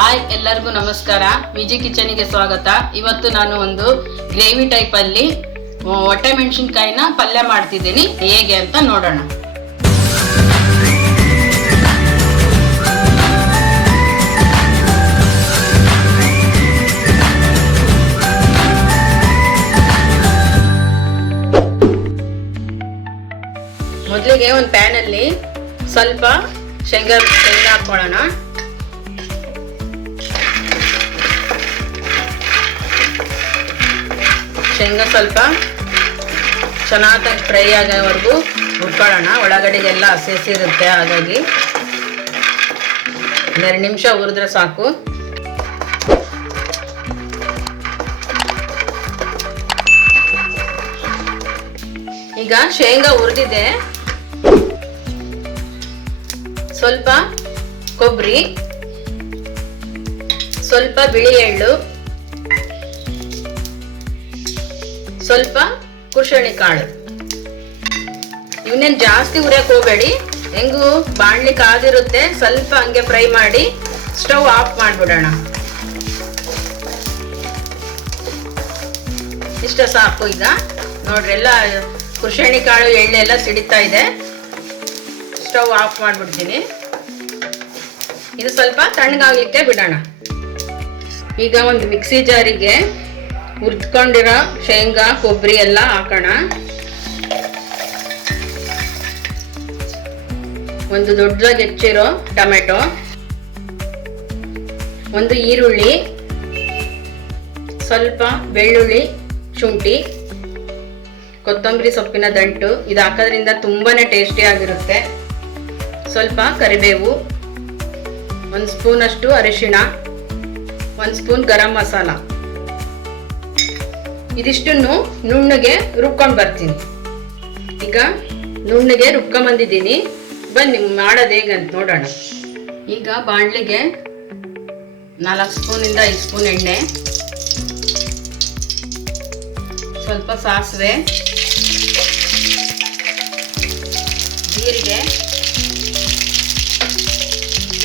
Hi ಎಲ್ಲರಿಗೂ ನಮಸ್ಕಾರ. ವಿಜಿ ಕಿಚನಿಗೆ ಸ್ವಾಗತ. ಇವತ್ತು ನಾನು ಒಂದು ಗ್ರೇವಿ ಟೈಪಲ್ಲಿ ಹೊಟ್ಟೆ ಮೆಣಸಿನ್ಕಾಯಿನ ಪಲ್ಯ ಮಾಡ್ತಿದ್ದೀನಿ. ಹೇಗೆ ಅಂತ ನೋಡೋಣ. ಮೊದಲಿಗೆ ಒಂದು ಪ್ಯಾನಲ್ಲಿ ಸ್ವಲ್ಪ ಶೇಂಗಾ ಶೇಂಗಾ ಹಾಕ್ಕೊಳ್ಳೋಣ. ಶೇಂಗಾ ಸ್ವಲ್ಪ ಚೆನ್ನಾಗಿ ಫ್ರೈ ಆಗೋವರೆಗೂ ಹುರ್ಕೊಳ್ಳೋಣ. ಒಳಗಡೆಗೆಲ್ಲ ಹಸಿ ಹಸಿ ಇರುತ್ತೆ, ಹಾಗಾಗಿ ಒಂದೆರಡು ನಿಮಿಷ ಹುರಿದ್ರೆ ಸಾಕು. ಈಗ ಶೇಂಗಾ ಹುರಿದಿದೆ. ಸ್ವಲ್ಪ ಕೊಬ್ಬರಿ, ಸ್ವಲ್ಪ ಬಿಳಿ ಎಳ್ಳು ಸ್ವಲ್ಪ ಕುಶಣಿ ಕಾಳು. ಇವನೇನ್ ಜಾಸ್ತಿ ಉರಿಯಕ್ ಹೋಗಬೇಡಿ. ಹೆಂಗು ಬಾಣ್ಲಿ ಕಾದಿರುತ್ತೆ ಸ್ವಲ್ಪ ಹಂಗೆ ಫ್ರೈ ಮಾಡಿ ಸ್ಟವ್ ಆಫ್ ಮಾಡಿಬಿಡೋಣ. ಇಷ್ಟ ಸಾಕು ಈಗ. ನೋಡ್ರಿ, ಎಲ್ಲ ಕುಶಣಿ ಕಾಳು ಎಳ್ಳೆಲ್ಲ ಸಿಡಿತಾ ಇದೆ. ಸ್ಟವ್ ಆಫ್ ಮಾಡ್ಬಿಡ್ತೀನಿ. ಇದು ಸ್ವಲ್ಪ ತಣ್ಣಗಾಗ್ಲಿಕ್ಕೆ ಬಿಡೋಣ. ಈಗ ಒಂದು ಮಿಕ್ಸಿ ಜಾರಿಗೆ ಹುರ್ಕೊಂಡಿರೋ ಶೇಂಗಾ ಕೊಬ್ಬರಿ ಎಲ್ಲ ಹಾಕೋಣ. ಒಂದು ದೊಡ್ಡದಾಗಿ ಹೆಚ್ಚಿರೋ ಟೊಮೆಟೊ. ಒಂದು ಈರುಳ್ಳಿ. ಸ್ವಲ್ಪ ಬೆಳ್ಳುಳ್ಳಿ ಶುಂಠಿ. ಕೊತ್ತಂಬರಿ ಸೊಪ್ಪಿನ ದಂಟು. ಇದು ಹಾಕೋದ್ರಿಂದ ತುಂಬಾ ಟೇಸ್ಟಿ ಆಗಿರುತ್ತೆ. ಸ್ವಲ್ಪ ಕರಿಬೇವು. ಒಂದು ಸ್ಪೂನಷ್ಟು ಅರಿಶಿಣ. ಒಂದು ಸ್ಪೂನ್ ಗರಂ ಮಸಾಲ. ಇದಿಷ್ಟನ್ನು ನುಣ್ಣಗೆ ರುಬ್ಕೊಂಡು ಬರ್ತೀನಿ. ಈಗ ನುಣ್ಣಗೆ ರುಬ್ಕೊಂಬಂದಿದ್ದೀನಿ ಬನ್ನಿ, ಮಾಡೋದು ಹೇಗಂತ ನೋಡೋಣ. ಈಗ ಬಾಣಲಿಗೆ ನಾಲ್ಕು ಸ್ಪೂನಿಂದ ಐದು ಸ್ಪೂನ್ ಎಣ್ಣೆ, ಸ್ವಲ್ಪ ಸಾಸಿವೆ, ಜೀರಿಗೆ,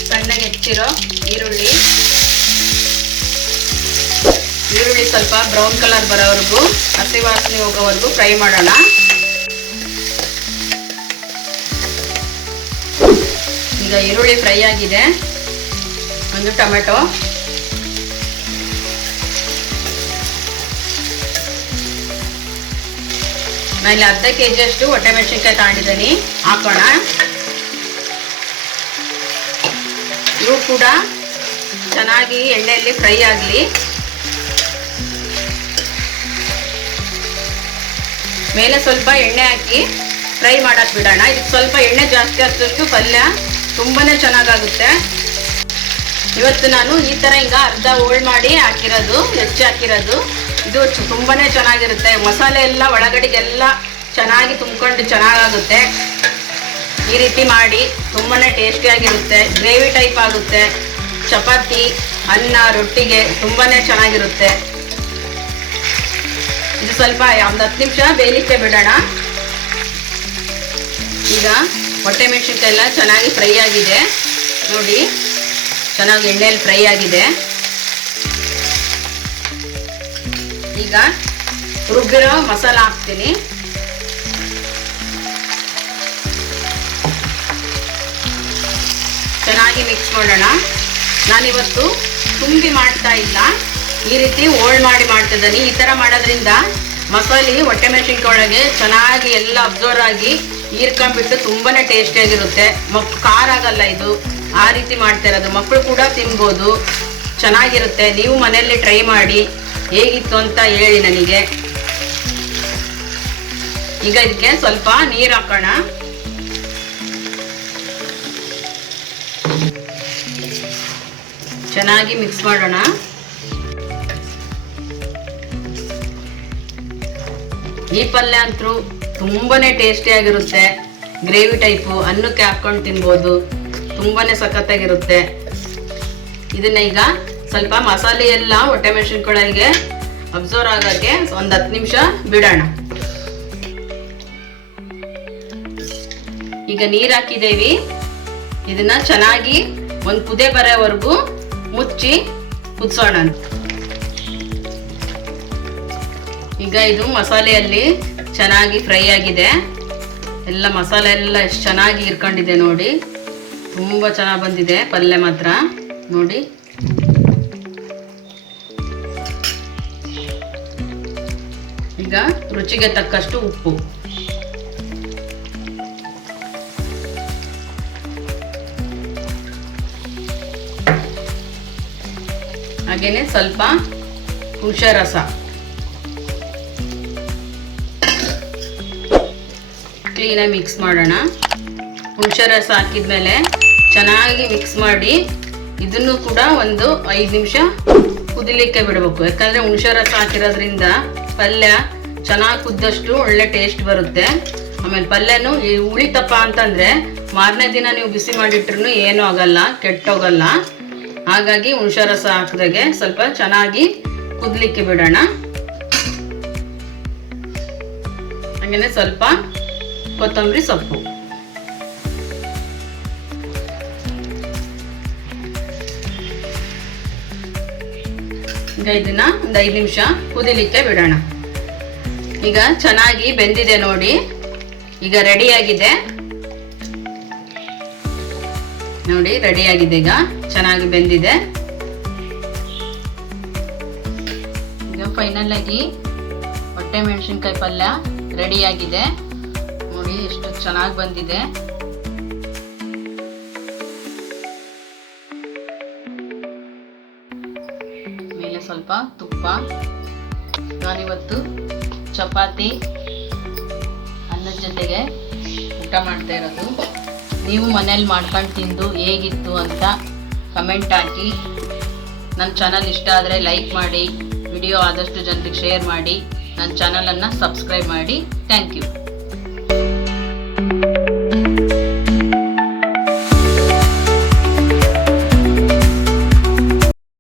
ಸಣ್ಣಗೆ ಹೆಚ್ಚಿರೋ ಈರುಳ್ಳಿ ಸ್ವಲ್ಪ ಬ್ರೌನ್ ಕಲರ್ ಬರೋವರೆಗೂ ಹಸಿ ವಾಸನೆ ಹೋಗೋವರೆಗೂ ಫ್ರೈ ಮಾಡೋಣ. ಈಗ ಈರುಳ್ಳಿ ಫ್ರೈ ಆಗಿದೆ. ಒಂದು ಟೊಮೆಟೊ. ಇಲ್ಲಿ ಅರ್ಧ ಕೆ ಜಿಯಷ್ಟು ಹೊಟ್ಟೆ ಮೆಣಸಿನ್ಕಾಯಿ ತಗೊಂಡಿದ್ದೀನಿ. ಹಾಕೋಣ. ಇವು ಕೂಡ ಚೆನ್ನಾಗಿ ಎಣ್ಣೆಯಲ್ಲಿ ಫ್ರೈ ಆಗಲಿ. ಮೇಲೆ ಸ್ವಲ್ಪ ಎಣ್ಣೆ ಹಾಕಿ ಫ್ರೈ ಮಾಡಕ್ ಬಿಡೋಣ. ಇದಕ್ಕೆ ಸ್ವಲ್ಪ ಎಣ್ಣೆ ಜಾಸ್ತಿ ಹಾಕಿದಷ್ಟು ಪಲ್ಯ ತುಂಬಾನೇ ಚೆನ್ನಾಗಾಗುತ್ತೆ. ಇವತ್ತು ನಾನು ಈ ಥರ ಹಿಂಗೆ ಅರ್ಧ ಹೋಳ್ ಮಾಡಿ ಹಾಕಿರೋದು, ಹೆಚ್ಚು ಹಾಕಿರೋದು. ಇದು ತುಂಬಾ ಚೆನ್ನಾಗಿರುತ್ತೆ. ಮಸಾಲೆ ಎಲ್ಲ ಒಳಗಡೆಗೆಲ್ಲ ಚೆನ್ನಾಗಿ ತುಂಬ್ಕೊಂಡು ಚೆನ್ನಾಗಾಗುತ್ತೆ. ಈ ರೀತಿ ಮಾಡಿ ತುಂಬಾನೇ ಟೇಸ್ಟಿಯಾಗಿರುತ್ತೆ ಗ್ರೇವಿ ಟೈಪ್ ಆಗುತ್ತೆ. ಚಪಾತಿ, ಅನ್ನ, ರೊಟ್ಟಿಗೆ ತುಂಬಾನೇ ಚೆನ್ನಾಗಿರುತ್ತೆ. ಇದು ಸ್ವಲ್ಪ, ಒಂದು ಹತ್ತು ನಿಮಿಷ ಬೇಯಲಿಕ್ಕೆ ಬಿಡೋಣ. ಈಗ ಹೊಟ್ಟೆ ಮೆಣಸಿನ್ಕಾಯಿ ಎಲ್ಲ ಚೆನ್ನಾಗಿ ಫ್ರೈ ಆಗಿದೆ. ನೋಡಿ, ಚೆನ್ನಾಗಿ ಎಣ್ಣೆಯಲ್ಲಿ ಫ್ರೈ ಆಗಿದೆ. ಈಗ ರುಬ್ಬಿರೋ ಮಸಾಲ ಹಾಕ್ತೀನಿ. ಚೆನ್ನಾಗಿ ಮಿಕ್ಸ್ ಮಾಡೋಣ. ನಾನಿವತ್ತು ತುಂಬಿ ಮಾಡ್ತಾ ಇಲ್ಲ. ಈ ರೀತಿ ಓಲ್ಡ್ ಮಾಡಿ ಮಾಡ್ತಿದ್ದೀನಿ. ಈ ಥರ ಮಾಡೋದ್ರಿಂದ ಮಸಾಲೆ ಹೊಟ್ಟೆ ಮೆಣಸಿನಕೊಳಗೆ ಚೆನ್ನಾಗಿ ಎಲ್ಲ ಅಬ್ಸರ್ವ್ ಆಗಿ ಹೀರ್ಕೊಂಡ್ಬಿಟ್ಟು ತುಂಬಾ ಟೇಸ್ಟಿಯಾಗಿರುತ್ತೆ ಮಕ್ ಖಾರ ಆಗಲ್ಲ ಇದು. ಆ ರೀತಿ ಮಾಡ್ತಾ ಇರೋದು. ಮಕ್ಕಳು ಕೂಡ ತಿನ್ಬೋದು. ಚೆನ್ನಾಗಿರುತ್ತೆ. ನೀವು ಮನೆಯಲ್ಲಿ ಟ್ರೈ ಮಾಡಿ ಹೇಗಿತ್ತು ಅಂತ ಹೇಳಿ ನನಗೆ. ಈಗ ಇದಕ್ಕೆ ಸ್ವಲ್ಪ ನೀರು ಹಾಕೋಣ. ಚೆನ್ನಾಗಿ ಮಿಕ್ಸ್ ಮಾಡೋಣ. ಈ ಪಲ್ಯ ಅಂತೂ ತುಂಬಾನೇ ಟೇಸ್ಟಿಯಾಗಿರುತ್ತೆ ಗ್ರೇವಿ ಟೈಪು ಅನ್ನಕ್ಕೆ ಹಾಕ್ಕೊಂಡು ತಿನ್ಬೋದು. ತುಂಬಾ ಸಖತ್ತಾಗಿರುತ್ತೆ. ಇದನ್ನ ಈಗ ಸ್ವಲ್ಪ ಮಸಾಲೆ ಎಲ್ಲ ಹೊಟ್ಟೆ ಮೆಣಸಿನ್ಕಾಯಿಗೆ ಅಬ್ಸರ್ವ್ ಆಗೋಕ್ಕೆ ಒಂದು ಹತ್ತು ನಿಮಿಷ ಬಿಡೋಣ. ಈಗ ನೀರು ಹಾಕಿದ್ದೀವಿ ಇದನ್ನ ಚೆನ್ನಾಗಿ ಒಂದು ಕುದೆ ಬರೋವರೆಗೂ ಮುಚ್ಚಿ ಕುದಿಸೋಣ ಈಗ ಇದು ಮಸಾಲೆಯಲ್ಲಿ ಚೆನ್ನಾಗಿ ಫ್ರೈ ಆಗಿದೆ. ಎಲ್ಲ ಮಸಾಲೆ ಎಲ್ಲ ಎಷ್ಟು ಚೆನ್ನಾಗಿ ಇರ್ಕೊಂಡಿದೆ ನೋಡಿ. ತುಂಬ ಚೆನ್ನಾಗಿ ಬಂದಿದೆ ಪಲ್ಯ ಮಾತ್ರ. ನೋಡಿ. ಈಗ ರುಚಿಗೆ ತಕ್ಕಷ್ಟು ಉಪ್ಪು. ಹಾಗೇನೆ ಸ್ವಲ್ಪ ಹುಷರಸ. ಕ್ಲೀನಾಗಿ ಮಿಕ್ಸ್ ಮಾಡೋಣ. ಹುಣಸೆ ರಸ ಹಾಕಿದ್ಮೇಲೆ ಚೆನ್ನಾಗಿ ಮಿಕ್ಸ್ ಮಾಡಿ ಇದನ್ನು ಕೂಡ ಒಂದು ಐದು ನಿಮಿಷ ಕುದಿಲಿಕ್ಕೆ ಬಿಡಬೇಕು. ಯಾಕಂದರೆ ಹುಣಸೆ ರಸ ಹಾಕಿರೋದ್ರಿಂದ ಪಲ್ಯ ಚೆನ್ನಾಗಿ ಕುದ್ದಷ್ಟು ಒಳ್ಳೆ ಟೇಸ್ಟ್ ಬರುತ್ತೆ. ಆಮೇಲೆ ಪಲ್ಯನೂ ಈ ಉಳಿತಪ್ಪ ಅಂತಂದರೆ ಮಾರನೇ ದಿನ ನೀವು ಬಿಸಿ ಮಾಡಿಟ್ರು ಏನೂ ಆಗಲ್ಲ, ಕೆಟ್ಟೋಗಲ್ಲ. ಹಾಗಾಗಿ ಹುಣಸೆ ರಸ ಹಾಕಿದಾಗೆ ಸ್ವಲ್ಪ ಚೆನ್ನಾಗಿ ಕುದಲಿಕ್ಕೆ ಬಿಡೋಣ. ಹಾಗೆಯೇ ಸ್ವಲ್ಪ ಕೊತ್ತಂಬರಿ ಸೊಪ್ಪು. ಈಗ ಇದನ್ನ ಒಂದು ಐದು ನಿಮಿಷ ಕುದಿಲಿಕ್ಕೆ ಬಿಡೋಣ. ಈಗ ಚೆನ್ನಾಗಿ ಬೆಂದಿದೆ ನೋಡಿ. ಈಗ ರೆಡಿಯಾಗಿದೆ ನೋಡಿ ರೆಡಿಯಾಗಿದೆ ಈಗ. ಚೆನ್ನಾಗಿ ಬೆಂದಿದೆ. ಈಗ ಫೈನಲ್ ಆಗಿ ಹೊಟ್ಟೆ ಮೆಣಸಿನ್ಕಾಯಿ ಪಲ್ಯ ರೆಡಿಯಾಗಿದೆ ನೋಡಿ, ಎಷ್ಟು ಚೆನ್ನಾಗಿ ಬಂದಿದೆ. ಮೇಲೆ ಸ್ವಲ್ಪ ತುಪ್ಪ ನಾನಿವತ್ತು ಚಪಾತಿ, ಅನ್ನದ ಜೊತೆಗೆ ಊಟ ಮಾಡ್ತಾ ಇರೋದು. ನೀವು ಮನೇಲಿ ಮಾಡ್ಕೊಂಡು ತಿಂದು ಹೇಗಿತ್ತು ಅಂತ ಕಮೆಂಟ್ ಹಾಕಿ. ನನ್ನ ಚಾನಲ್ ಇಷ್ಟ ಆದರೆ ಲೈಕ್ ಮಾಡಿ, ವಿಡಿಯೋ ಆದಷ್ಟು ಜನರಿಗೆ ಶೇರ್ ಮಾಡಿ ನನ್ನ ಚಾನಲನ್ನು ಸಬ್ಸ್ಕ್ರೈಬ್ ಮಾಡಿ. Thank you.